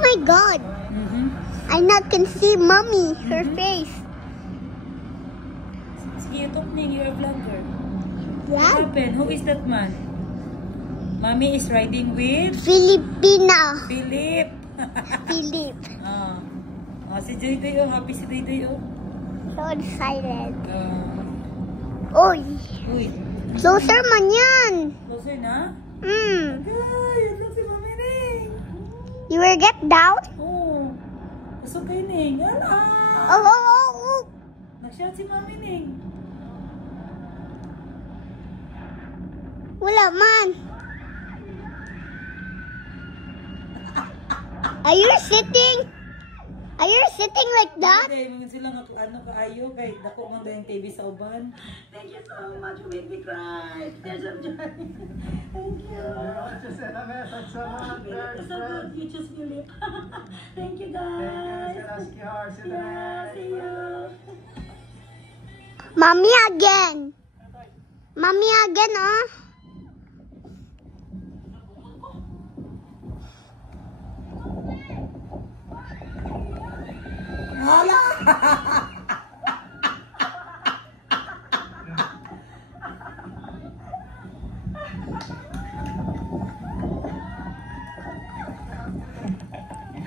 my God. I not can see mommy, her face. Sige, talking, you're a vlogger. What happened? Who is that man? Mommy is riding with? Filipina. Philip. Philip. Si Joy-Joy, happy si Joy-Joy. So excited. Uy. Closer man yan. Closer na? Mm. Yun lang si Mami Ning. You will get down? Oo. Pasok kay Ning. Oh. Nag-shot si Mami Ning. Wala man. Are you sitting? Are you sitting like that? Hindi, mga sila kaayo kay dako man dayong TV sa uban. Thank you so much, you made me cry. There's a joy. Thank you. Just send a message sa mga It's so good, you just Philip. Thank you guys. Yeah, see you. Mommy again. Mommy again, oh.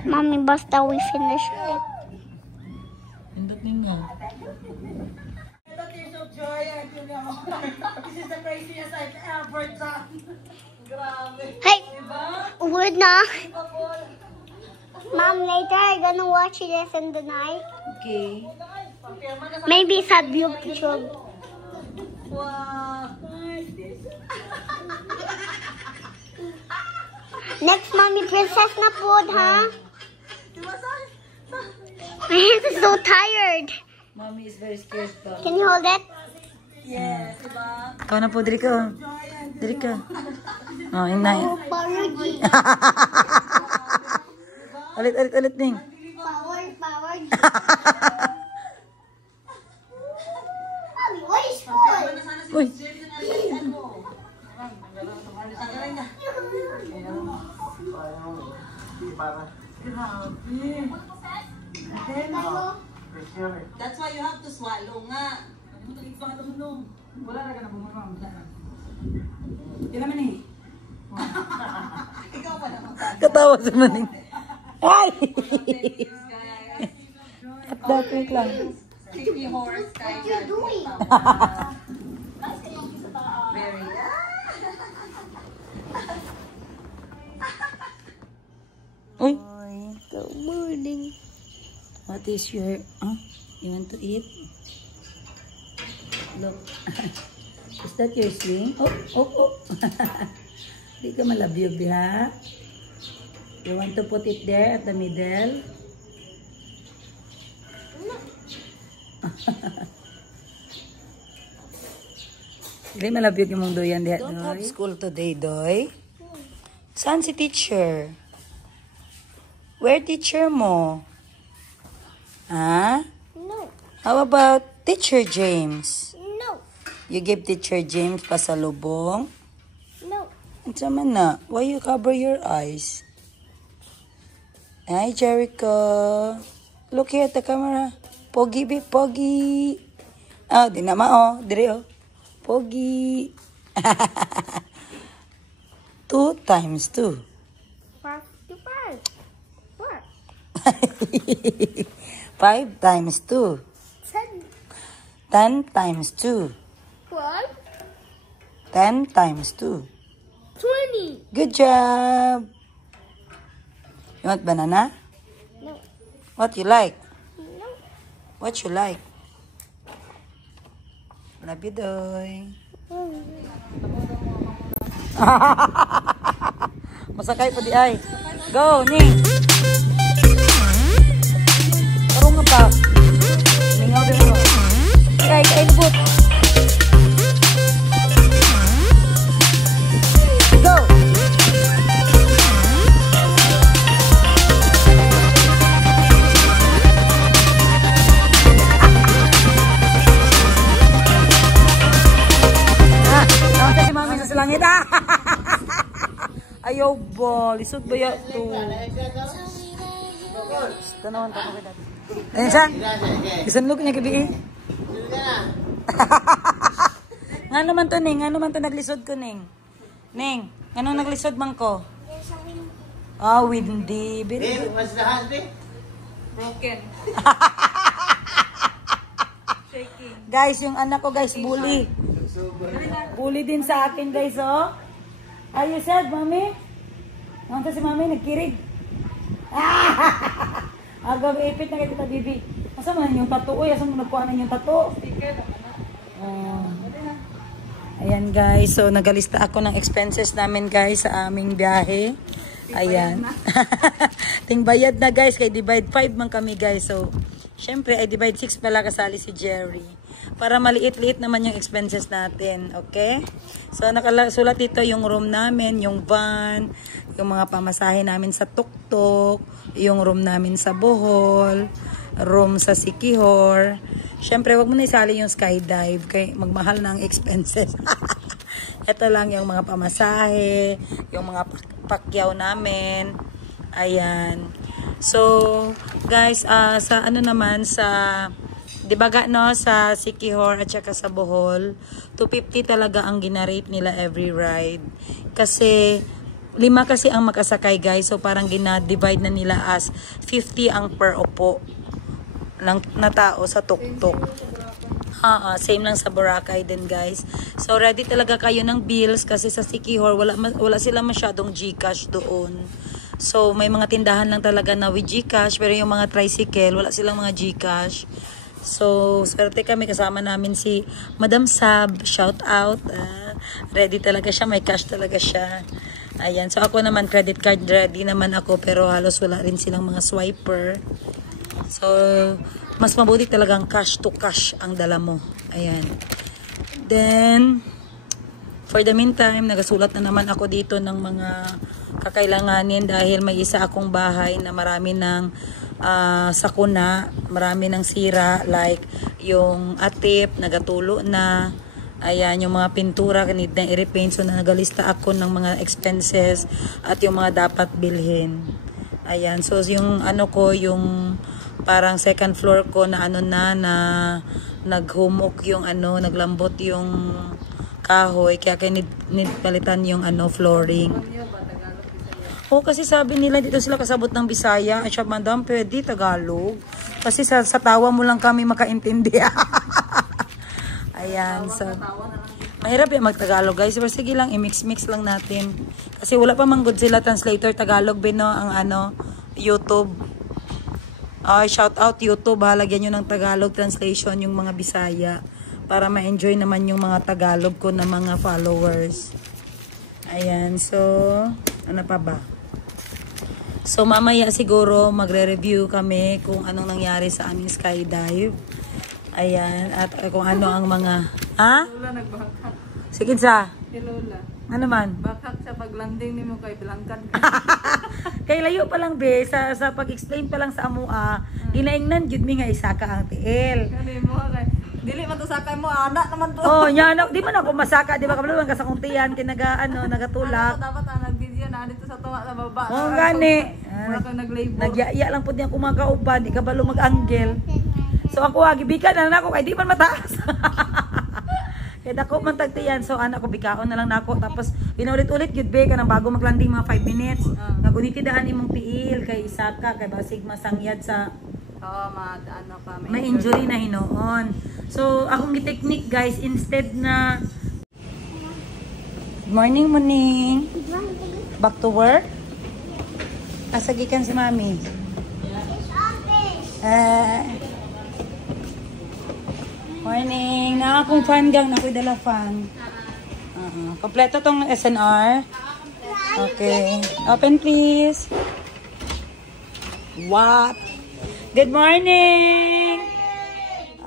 Mommy, basta we finished it. Pindot ninyo. Ito, tears of joy. This is the craziest I've ever done. Grabe. Hey, Diba? we're not. Mom, later I'm gonna watch this in the night. Okay. Maybe sa YouTube. Wow. Next, Mommy, princess na food, ha? My hands are so tired. Mommy is very scared though. Can you hold it? Yes, diba? Ikaw na po, diri ka. Diri ka. Oh, inay. Oh, Power. Ulit, Ning. Power. Mommy, what is food? Uy. That's why you have to swallow nga. Wala na ka na bumamam. Kailan man eh? Ikaw pa naman. Katawa sa maning. Ay! That wait lang. Sticky horse kind of. What you doing? Very. Uy. Good morning. What is your... you want to eat? Look. Is that your swing? Oh. Di ka malabyog, ha? You want to put it there at the middle? Hindi malabyog yung mong doyan diya, Doy. Don't have school today, Doy. Saan si teacher? Where teacher mo? Ha? No. How about Teacher James? No. You give Teacher James pasalubong? No. Ang sama na. Why you cover your eyes? Hi, Jericho. Look here at the camera. Pogi, big pogi. Oh, di naman, oh. Dire, oh. Pogi. 2 times 2. 55. What? 5 times 2. 10 times 2. What? 10 times 2. 20. Good job. You want banana? No. What you like? No. What you like? Love you, Doy. Masakay pa di ay. Go, Ning. Tarong nga pa. Ningaw din mo. Kay boot. Go. Nakita si Mami sa langit, Ayaw ba? Lisod ba yan ito? Tanawon ko ko dati. Ayun siya. Isan look niya gabi eh. Nga naman to, Ning. Nga naman to naglisod ko, Ning. Ning, anong naglisod man ko? Ah, windy. Mas lahat eh. Broken. Shaking. Guys, yung anak ko, guys, bully. Bully din sa akin, guys, oh. Are you sad, Mami? Nanta si Mami, nagkirig. Agaw, ipit na kita, Bibi. Asa man yung tattoo? Uy, asa mo nagkuha na yung tattoo? Ayan, guys. So, nagalista ako ng expenses namin, guys, sa aming biyahe. Ayan. Tingbayad na, guys. Kaya divide 5 man kami, guys. So, syempre, ay divide 6 pala kasali si Jerry. Para maliit-liit naman yung expenses natin. Okay? So, nakasulat dito yung room namin, yung van, yung mga pamasahe namin sa tuktok, yung room namin sa Bohol, room sa Siquijor. Syempre, wag mo na isali yung skydive kay magmahal na ang expenses. Ito lang yung mga pamasahe, yung mga pakyaw namin. Ayan. So, guys, sa ano naman, sa, di ba no, sa Siquijor at saka sa Bohol, 250 talaga ang ginarate nila every ride. Kasi, 5 kasi ang makasakay, guys. So, parang gina-divide na nila as 50 ang per upo na tao sa tuktok. Same lang sa Boracay din, guys. So, ready talaga kayo ng bills kasi sa Siquijor, wala sila masyadong GCash doon. So, may mga tindahan lang talaga na with GCash, pero yung mga tricycle, wala silang mga GCash. So, swerte kami, kasama namin si Madam Sab, shout out. Ready talaga siya, may cash talaga siya. Ayan, so ako naman, credit card ready naman ako, pero halos wala rin silang mga swiper. So, mas mabuti talagang cash to cash ang dala mo. Ayan. Then, for the meantime, nagasulat na naman ako dito ng mga kakailanganin dahil may isa akong bahay na marami ng sakuna, marami ng sira, like yung atip, nagatulo na. Ayan, yung mga pintura, need na i-repaint. So, nagalista ako ng mga expenses at yung mga dapat bilhin. Ayan, so yung ano ko, yung parang second floor ko na ano na naghumok yung ano, naglambot yung kahoy. Kaya need palitan yung ano, flooring. Kasi sabi nila dito sila kasabot ng Bisaya. At siya, Madam, pwede Tagalog. Kasi sa tawa mo lang kami makaintindi. Ayan, so mahirap yung mag-Tagalog, guys. Pero sige lang, i-mix-mix lang natin. Kasi wala pa man good sila translator Tagalog, bino, ang ano, YouTube. Shout out YouTube, halagyan nyo ng Tagalog translation yung mga Bisaya. Para ma-enjoy naman yung mga Tagalog ko na mga followers. Ayan, so, ano pa ba? So, mamaya siguro magre-review kami kung anong nangyari sa aming skydive. Ayan, at kung ano ang mga... Ha? Lola nagbangkak. Sige sa? Si Lola. Ano man? Bakak sa paglanding ni mo kay Bilangkan. Kay layo pa lang, be. Sa pag-explain pa lang sa amua, ginaingnan, yun mi nga isaka ang tiil. Kani mo kay... Dili man to sakay mo, anak naman to. Oh, di man ako masaka. Di ba kabalo ka sa kuntiyan, nagatulak. Dapat ang nag-video na dito sa tuwa sa baba. Oh, gani. Mura kang nag-labor. Nagyaya lang po niya kumakauban, di kabalo mag-angle. So ako, gibikan na lang ako, kay di man mataas. Kaya dako man tagtiyan. So anak ko, bikaon na lang nako. Tapos pinaulit-ulit yun, be, ka nang bago maglanding mga 5 minutes. Nagunitidaan imong tiil, kay isaka, kay basig masangyad sa... ano pa, may injury na hinoon. So, akong technique, guys, instead na... Good morning, Muning. Back to work? Kasagikan si Mami. Morning. Akong fan gang, nako'y dala fan. Kompleto tong SNR. Okay. Open, please. What? Good morning!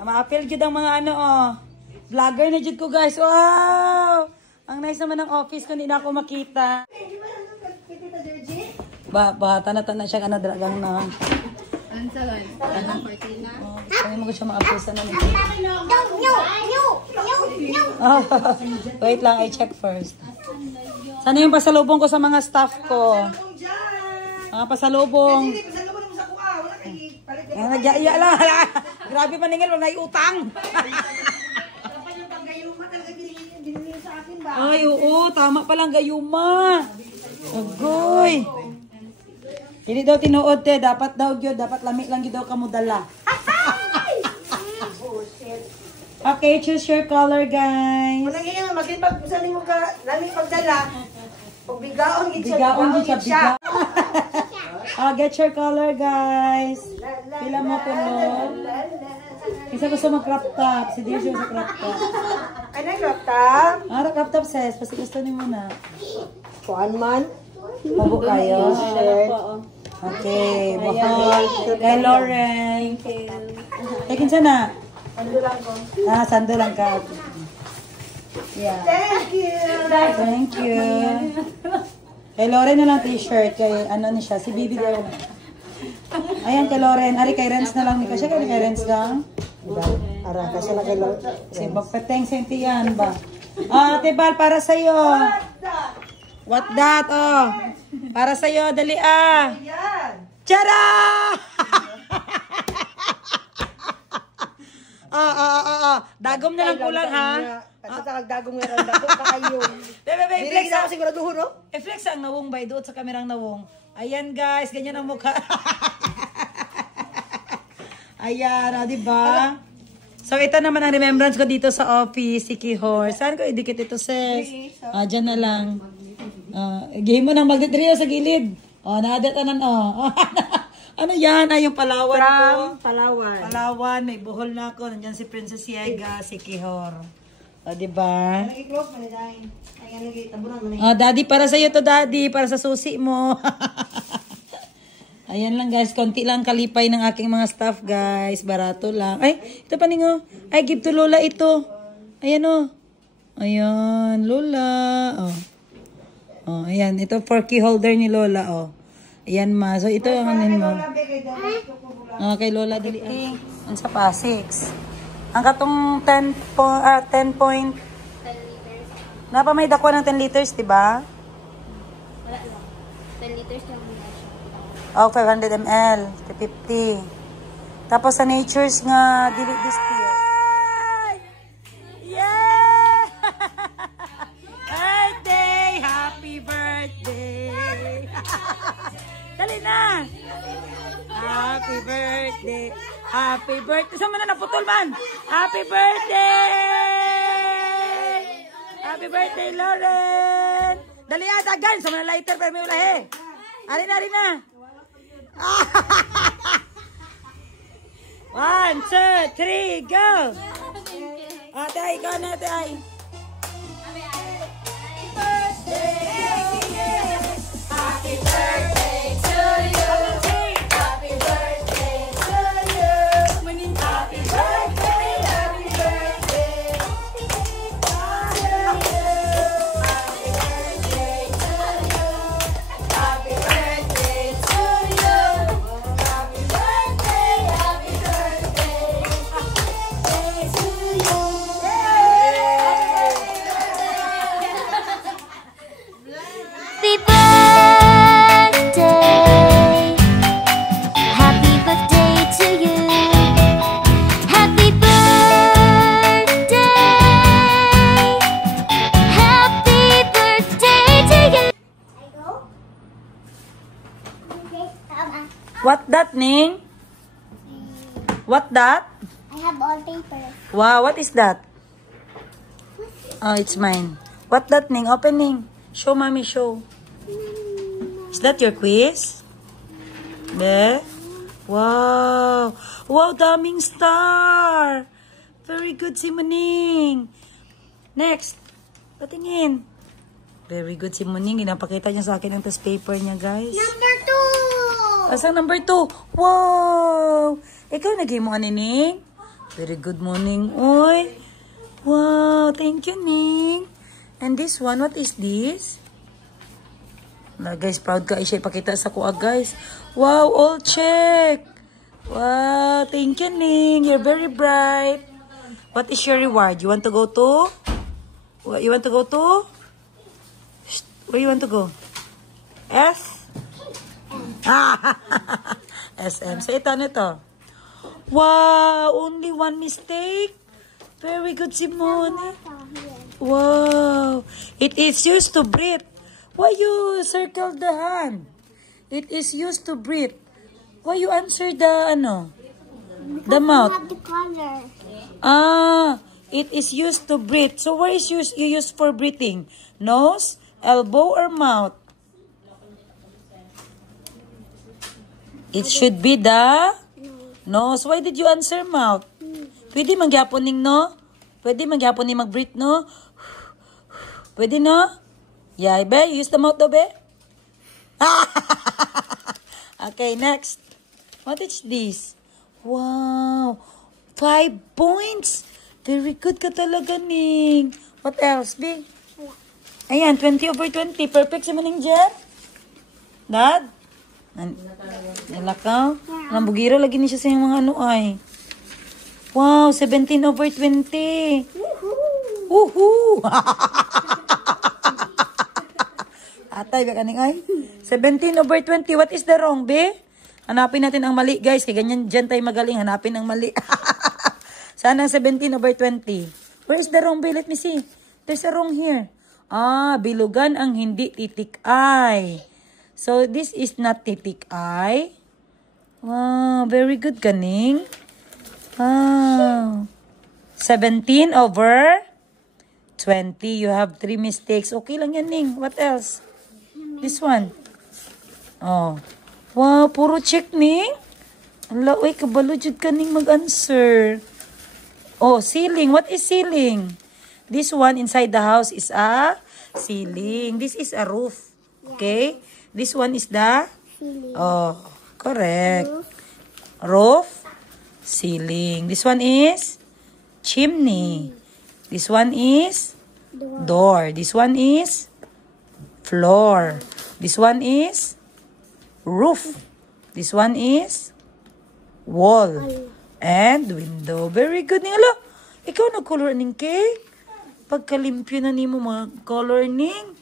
Ma-appeal jud ang mga ano, vlogger na jud ko, guys. Wow! Ang nice naman ng office ko, hindi na ako makita. Bata na siya, ano, dragang na. Ansalan. Kami mo ko siya ma-appeal sa namin. No. Wait lang, I check first. Sana yung pasalubong ko sa mga staff ko? Mga pasalubong. Ang nagyaya lang. Grabe maningil, wala na utang. Ay, oo, tama palang gayuma. Agoy. Hindi daw tinuod te, dapat daw gyud, dapat lami lang gyud daw kamo dala. Okay, choose your color, guys. Muna ganyan, maglipag sa limo ka, lami pagdala. Pag bigaon gid siya. Bigaon gyud siya, bigaon. Get your color, guys. Pila mo puno. Isa gusto mag-crop top. Si Dear sa crop top. Ay, crop top? Crop top, sis. Kasi gusto niyo muna. Kuan man. Mabo kayo. Okay, buhol. Kay Lauren. Tekin siya na. Sando lang ko. Sando lang ka. Yeah. Thank you. Thank you. Kay Lauren na lang t-shirt. Kay ano ni siya. Si Bibi daw. Ayan kay Lauren. Ari kay Renz na lang. Kasi kay Renz lang. Ara, kasi lang kay Lauren. Si magpateng sentiyan ba? Tebal, para sa'yo. What that? Oh. Para sa'yo. Dali Yan. Tara! Dagom na lang kulang ha. At sa kagdagong nga randa ko kayo. Bebe, Dili kita ako siguraduho, no? I-flex ang nawong by doon sa kamerang nawong. Ayan guys, ganyan ang mukha. Ayan, di ba? So ito naman ang remembrance ko dito sa office, si Kihor. Saan ko idikit ito, sis? Dyan na lang. Game mo ng magdidriyo sa gilid. Nadatanan, Ano yan? Ay, yung Palawan ko. Palawan. Palawan, may buhol na ako. Nandiyan si Princess Yega, si Kihor. Diba? Nag-close man dai. Ay lagi tabunan man. Daddy, para sa'yo to, Daddy. Para sa susi mo. Ayan lang, guys. Konti lang kalipay ng aking mga staff, guys. Barato lang. Ay, ito pa ninyo. Ay, give to Lola ito. Ayan, oh. Ayan, Lola. Ayan. Ito for key holder ni Lola, oh. Ayan, ma. So, ito ang anin mo. Kay Lola, dali. Ang sa pa, 6. Ang katong 10 point. 10 liters. Napa may dako ng 10 liters, diba? Wala lang. 10 liters lang. 500 ml. 50. Tapos sa Nature's nga, dili distill. Yeah! Birthday! Happy birthday! Dali na! Happy birthday! Happy birthday! Saan mo na naputol man? Happy birthday! Happy birthday, Lauren! Dali na, dagan! Saan mo na lighter pero may ulahe? Ari na! 1, 2, 3, go! Ate ay, ikaw na, ate ay. Happy birthday to you. Happy birthday to you. Happy birthday, happy birthday. Happy birthday to you. Happy birthday, happy birthday. To you. Happy birthday to you. Happy birthday. Happy birthday to you. What that, Ning? What that? I have all paper. Wow, what is that? Oh, it's mine. What that, Ning? Open, Ning. Show, mommy, show. Is that your quiz? Be? Wow. Wow, daming star. Very good si Muning. Next. Patingin. Very good si Muning. Ginapakita niya sa akin ang test paper niya, guys. Number 2. Asang number 2? Wow! Ikaw naging mo ani, Ning? Very good morning. Oy! Wow! Thank you, Ning. And this one, what is this? Na guys, proud ka. Siya ipakita sa kuha, guys. Wow! All check! Wow! Thank you, Ning. You're very bright. What is your reward? You want to go to? You want to go to? Where you want to go? F? SM. So, ito, ano ito? Wow, only one mistake. Very good, Simone. Wow. It is used to breathe. Why you circle the hand? It is used to breathe. Why you answer the the mouth? Have the color. Ah, it is used to breathe. So where is you use for breathing? Nose, elbow, or mouth? It should be the nose. Why did you answer mouth? Pwede magyapon ning no? Pwede magyapon ning mag-breathe no? Pwede no? Yeah, be, use the mouth daw, be. Okay, next. What is this? Wow. 5 points. Very good ka talaga, Ning. What else, be? Ayan, 20/20. Perfect si Maning Jen. Dad? Nalakaw? Nambugiro lagi ni siya sa mga ay. Wow, 17/20. Woohoo! Atay ba kaning ay? 17/20. What is the wrong, be? Hanapin natin ang mali, guys. Kaya ganyan dyan tayo magaling. Hanapin ang mali. Sana 17/20. Where is the wrong, be? Let me see. There's a wrong here. Ah, bilugan ang hindi titik-ay. So, this is not titik-ay. Wow, very good, ganing. Wow. 17/20. You have 3 mistakes. Okay lang yan, Ning. What else? This one. Oh. Wow, puro check, Ning. Ala, uy, kabalo jud ka, Ning, mag-answer. Oh, ceiling. What is ceiling? This one inside the house is a ceiling. This is a roof. Okay? This one is the... Oh, correct. Roof. Ceiling. This one is chimney. This one is door. This one is floor. This one is roof. This one is wall. And window. Very good. Alo, ikaw nag-color ning cake. Pagkalimpyo na ni mo mga color ning.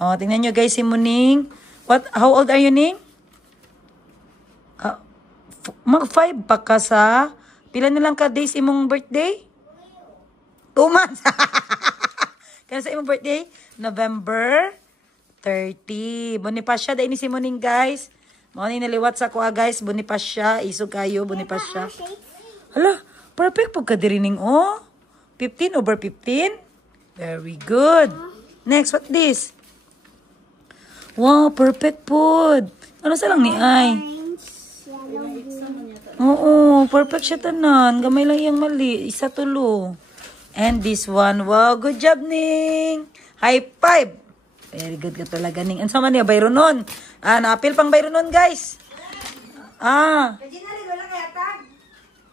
Oh, tingnan nyo guys si Muning. How old are you, Ning? Mag-5 pa ka sa... Pila na lang ka days imong birthday? 2 months. Kaya sa imong birthday? November 30. Bonifacia, dahil ni si Muning, guys. Mga naliwat sa kuha, guys. Bonifacia. Isog kayo, Bonifacia. Hala, perfect po ka dirining, oh. 15/15. Very good. Next, what this? Wow, perfect food. Ano sa lang ni Ay? Oo, perfect siya tanan. Gamay lang yung mali. Isa tulo. And this one. Wow, good job, Ning. High five. Very good ka talaga, Ning. Ano sa man niya? Bayro nun. Napil pang bayro nun, guys.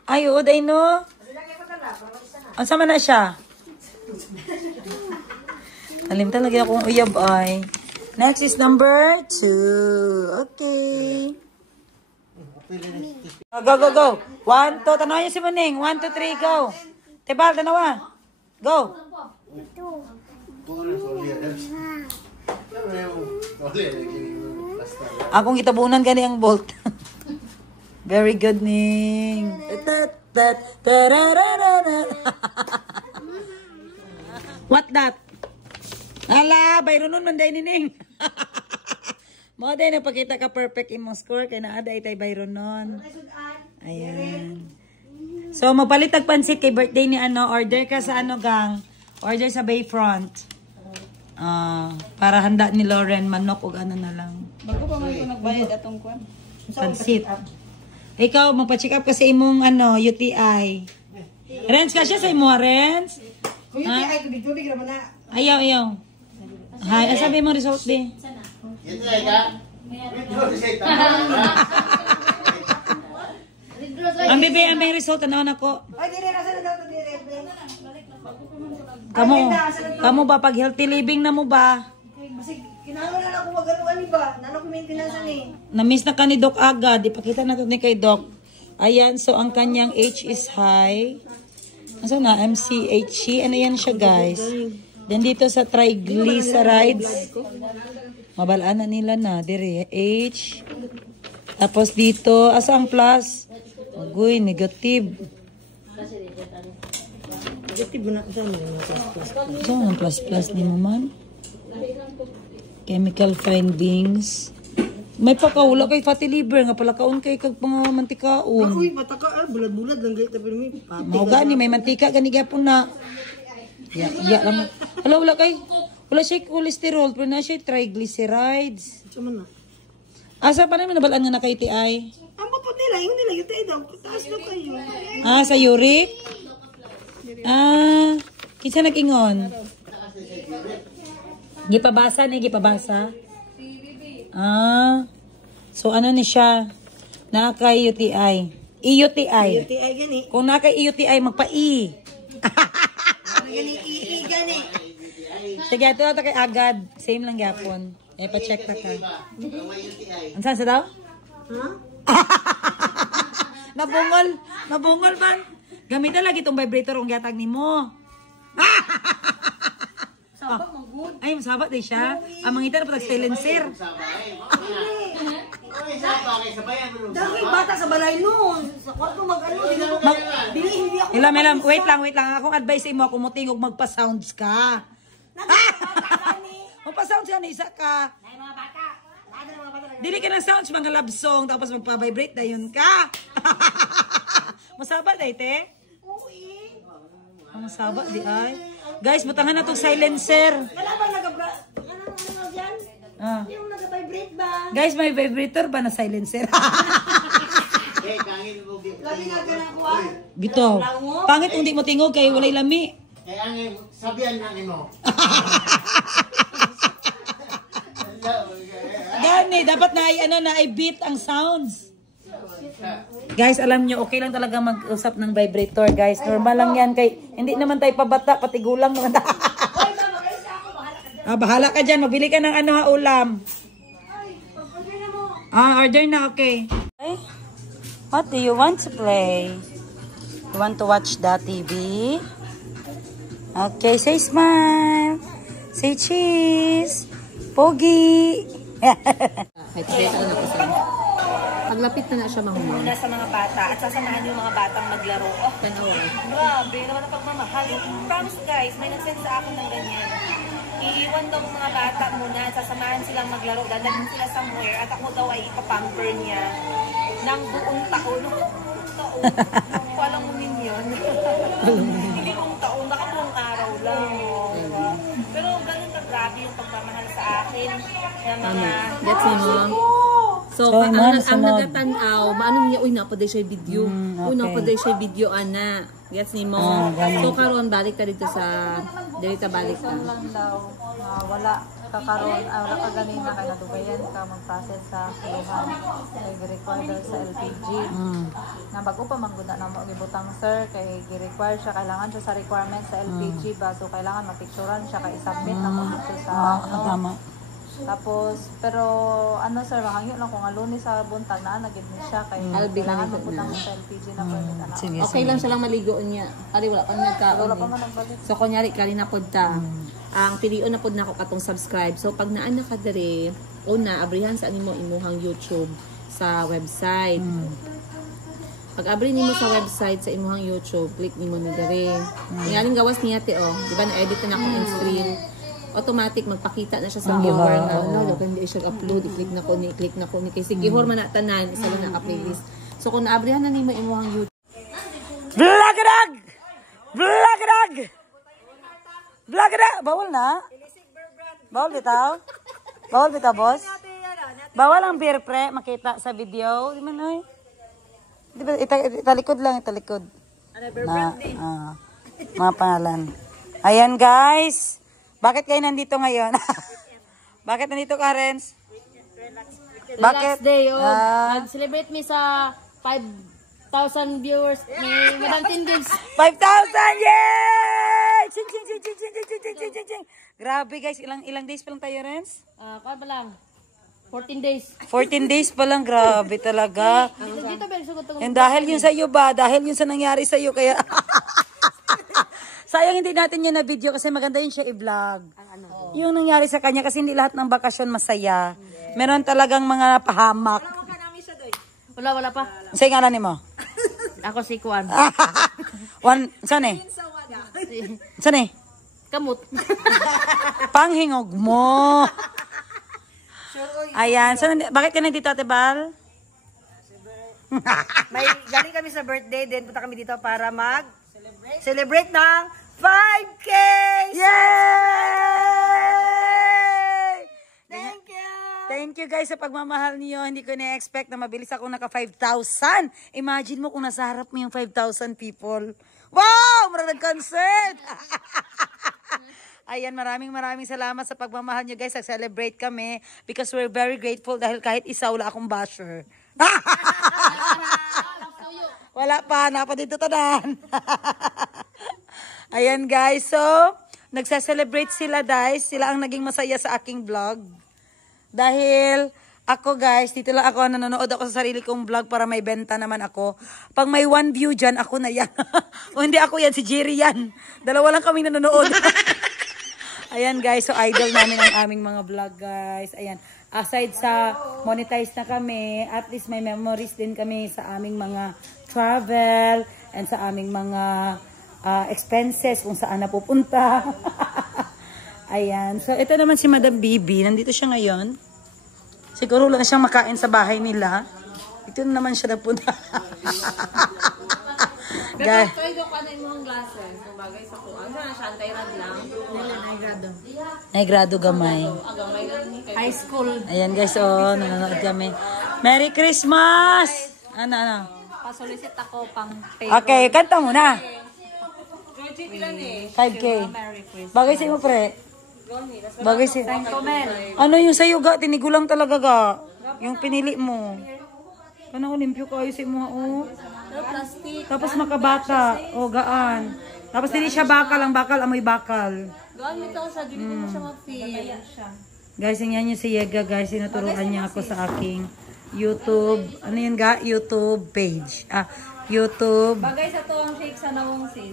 Ay, oo, day no. Ano sa man na siya? Nalimtan lagi akong uyab ay. Next is number 2. Okay. Go. 1, 2. Tanawa niyo si Muning. 1, 2, 3, go. Tebal, tanawa. Go. Akong itabunan gani ang bolt. Very good, Ning. What that? Hala, bayro nun man day ni Ning. Mo day nagpakita ka perfect imong score kay naa day tay bayro nun. Ayan. So mapalit tag pansit kay birthday ni order ka sa gang. Order sa Bayfront. Para handa ni Lauren manok ug na lang. Bago pa man ko nagbayad atong kwan. Pansit. Ikaw magpa-check up kasi imong UTI. Renz ka siya sa imo, Renz? UTI tubig-tubig ra man na. Ayaw. Hay, sabi mo result din. Ang bebe, ang may result na ako. Ay, dire na sa daw to dire. Kamu ba pag healthy living na mo ba? Kasi kinahanglan na ako magano ani ba? Nano ko maintenance ani. Na-miss na ka ni Doc agad. Ipakita natin ni kay Doc. Ayan, so ang kanyang H is high. Asa na? MCHC. Ano yan siya, guys? Then dito sa triglycerides. Mabalaan na nila na. Dire, H. Tapos dito, asa ang plus? Agoy, negative. Negative na sa mga plus. So, ang plus ni mo man? Chemical findings. May pakawala kay fatty liver nga pala kaon kay kag pangmantikaon. Uy, mataka bulad-bulad lang gayta pero may Mao gani may mantika gani gyapon na. Ya lang. Wala kay. Wala siya cholesterol pero na siya triglycerides. Sama na. Asa pa naman nabalaan nga nakay TI? Ambot po nila, yung nila yung tayo daw. Taas daw kayo. Sa uric? Kinsa nag-ingon? Gipabasa ni gipabasa? So ano ni siya? Nakay UTI. EUTI. UTI gani. Kung nakay EUTI, magpa-E. Gani, gani. Sige, ito na kay agad. Same lang gyapon. Pa-check ta ka. Ansan sa daw? Nabungol ba? Gamitan lagi itong vibrator kung gatag ni mo. Sabak mo good. Ay, masabak din siya. Ang mangita na patag silencer. Dami bata sa balay noon. Sa kwarto mag-ano. Hindi ako. Ilam. Wait lang. Akong advice sa imo, kung mutingog magpa-sounds ka. Magpa-sounds ka na isa ka. Dili ka ng sounds, mga love song, tapos magpa-vibrate na yun ka. Masaba na ite? Masaba di ay. Guys, butangan na itong silencer. Wala ba ano dyan? Hindi mo nag-vibrate ba? Guys, may vibrator ba na silencer? Labi nga ka ng kuwan? Bito. Pangit kung di mo tingog kay walay lami. Kaya ang sabihan ng ino. Gani, dapat na i-beat ang sounds. Guys, alam nyo, okay lang talaga mag-usap ng vibrator, guys. Normal lang yan kay, hindi naman tayo pabata, pati gulang naman. Bahala ka dyan, magbili ka ng ulam. Order na, okay. What do you want to play? You want to watch the TV? Okay, say smile. Say cheese. Pogi. Paglapit na siya mahulog. Muna sa mga bata at sasamahan yung mga batang maglaro. Oh, Panawa. grabe naman ang pagmamahal. Promise guys, may nag-send sa akin ng ganyan. Iiwan daw mga bata muna at sasamahan silang maglaro. Dadalhin sila somewhere at ako daw ay ipapamper niya ng buong taon. Walang munin yun. Hindi buong taon, nakabuong araw lang. Diba? Pero ganun ka grabe yung pagmamahal sa akin ng mga... That's So, So, ang sunod. nagatanaw, maano niya, uy, napaday siya video. Uy, napaday siya video, ana. Gets ni mo. So, karon balik ka dito sa, dito balik ka. lang daw, wala kakaroon, wala ka ganina kay nadugayan ka mag-process sa suluhan kay gi-require sa LPG. Na bago pa mangguna na mo gibutang sir kay gi-require siya, kailangan siya sa requirement sa LPG ba, so kailangan mapicturean siya kay i-submit na mo dito sa Tama. Tapos, pero ano sir, mahangyo lang kung Lunes sa buntag na nagid ni siya kay kailangan magputang sa LPG na permit ana. Sige, Okay lang siya lang maligo niya. Ari, wala pa nagkaon. Wala pa man nagbalik. So, kunyari, kali na pod ta. Ang pilion na pod na ako katong subscribe. So, pag naan na ka dere, una, abrihan sa animo imuhang YouTube sa website. Pag abri nimo sa website sa imuhang YouTube, click nimo ni dere. Ngayon gawas niya te di ba na-edit na ako in screen. Automatic magpakita na siya sa viewer na no, hindi siya upload, i-click na ko ni kay sige hor man na tanan isa lang na playlist. So kung naabrihan na nimo imuhang YouTube. Vlog! Bawal na? Bawal bitaw, boss? Bawal ang beer pre, makita sa video. Di man, oy. Di ba, italikod lang, italikod. Na, mga pangalan. Ayan, guys. Bakit kayo nandito ngayon? Bakit nandito ka, Renz? Bakit? Relax day, celebrate me sa 5,000 viewers ni Madam Tindins. 5,000! Yay! Ching! Grabe, guys. Ilang days pa lang tayo, Renz? Kaya pa lang. 14 days. 14 days pa lang. Grabe talaga. Dito ba sugot And dahil yun sa iyo ba? Dahil yun sa nangyari sa iyo, kaya... Sayang hindi natin yun na video kasi maganda yun siya i-vlog. Yung nangyari sa kanya kasi hindi lahat ng bakasyon masaya. Meron talagang mga pahamak. Wala pa. Say nga ni mo. Ako si Kwan. Saan eh? Saan eh? Kamot. Panghingog mo. Ayan. So, bakit ka nandito, Ate Bal? May galing kami sa birthday, then punta kami dito para mag-celebrate ng 5K! Yay! Thank you! Thank you guys sa pagmamahal niyo. Hindi ko na-expect na mabilis ako naka 5,000. Imagine mo kung nasa harap mo yung 5,000 people. Wow! Maraming concert! Ayan, maraming salamat sa pagmamahal niyo guys. Nag-celebrate kami because we're very grateful dahil kahit isa wala akong basher. Wala pa, napa dito tanan. Ayan guys, so nagsa-celebrate sila guys. Sila ang naging masaya sa aking vlog. Dahil ako guys, dito lang ako, nanonood ako sa sarili kong vlog para may benta naman ako. Pag may 1 view dyan, ako na yan. O hindi ako yan, si Jerry yan. Dalawa lang kami nanonood. Ayan guys, so idol namin ang aming mga vlog guys. Ayan, aside sa monetize na kami, at least may memories din kami sa aming mga travel and sa aming mga expenses kung saan napupunta. Ayan, so ito naman si Madam Bibi, nandito siya ngayon. Siguro lang siyang makain sa bahay nila. Ito na naman siya napunta. Guys, Try ko pa na yung glasses. Kung bagay sa kuwan. Ano siya? Antay-rad lang. naigrado gamay. High school. Ayan guys, oh, nanonood kami. Merry Christmas! Ano? Pasolisit ako pang pay. Okay, kanta mo na. 5K. Merry Christmas. Bagay sa mo, pre. Bagay sa... Ano yung sa'yo, ga? Tinigulang talaga, ga. Yung pinili mo. Ano, olimpyo kayo sa mo, oh. Plastic. Tapos makabata. O, gaan. Tapos hindi siya bakal. Ang bakal, amoy bakal. Doon mo ito siya. Dili mo siya ma-feel. Guys, yan yung si Yega, guys. Sinuturuan niya ako sa aking YouTube. Ano yun, ga? YouTube page. YouTube. Bagay sa to ang shake sa nawong sis.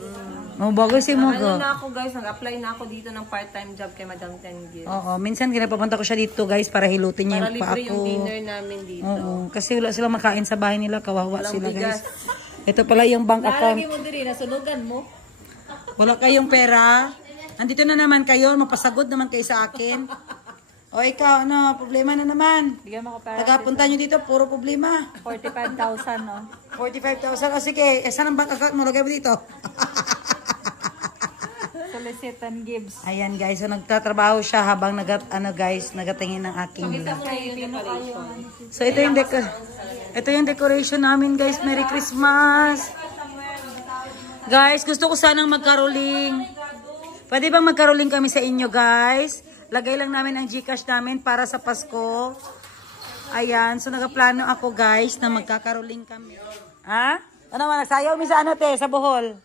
Oh, bagay si mo, Ano ga. na ako guys, nag-apply na ako dito ng part-time job kay Madam Tenggil. Oo, minsan ginapapunta ko siya dito, guys, para hilutin niya Para yung pa libre ako. yung dinner namin dito. Oo, kasi wala silang makain sa bahay nila. Kawawa Walang sila, bigas. guys. Ito pala yung bank account. Nalagay mo diri, nasunugan mo. Wala kayong pera. Andito na naman kayo. Mapasagod naman kayo sa akin. O ikaw, ano, problema na naman. Bigyan mo ko para Tagapunta nyo dito, puro problema. 45,000, no? 45,000. O sige, saan ang bank account mo? Lagay mo dito. Solicit and gives. Ayan guys, so nagtatrabaho siya habang nagatingin ng aking vlog. So ito yung decoration namin guys. Merry Christmas! Guys, gusto ko sanang magkaroling. Pwede bang magkaroling kami sa inyo guys? Lagay lang namin ang GCash namin para sa Pasko. Ayan, so nagaplano ako guys na magkakaroling kami. Ha? Ano man, nagsayaw mi sa ano te, sa Bohol?